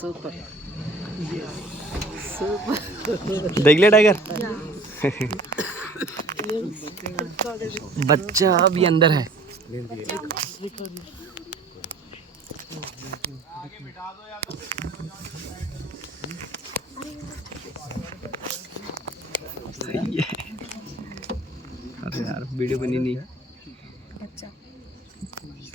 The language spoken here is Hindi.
Super super. देख लिया टाइगर? बच्चा अभी अंदर है। सही है। अरे यार वीडियो बनी नहीं।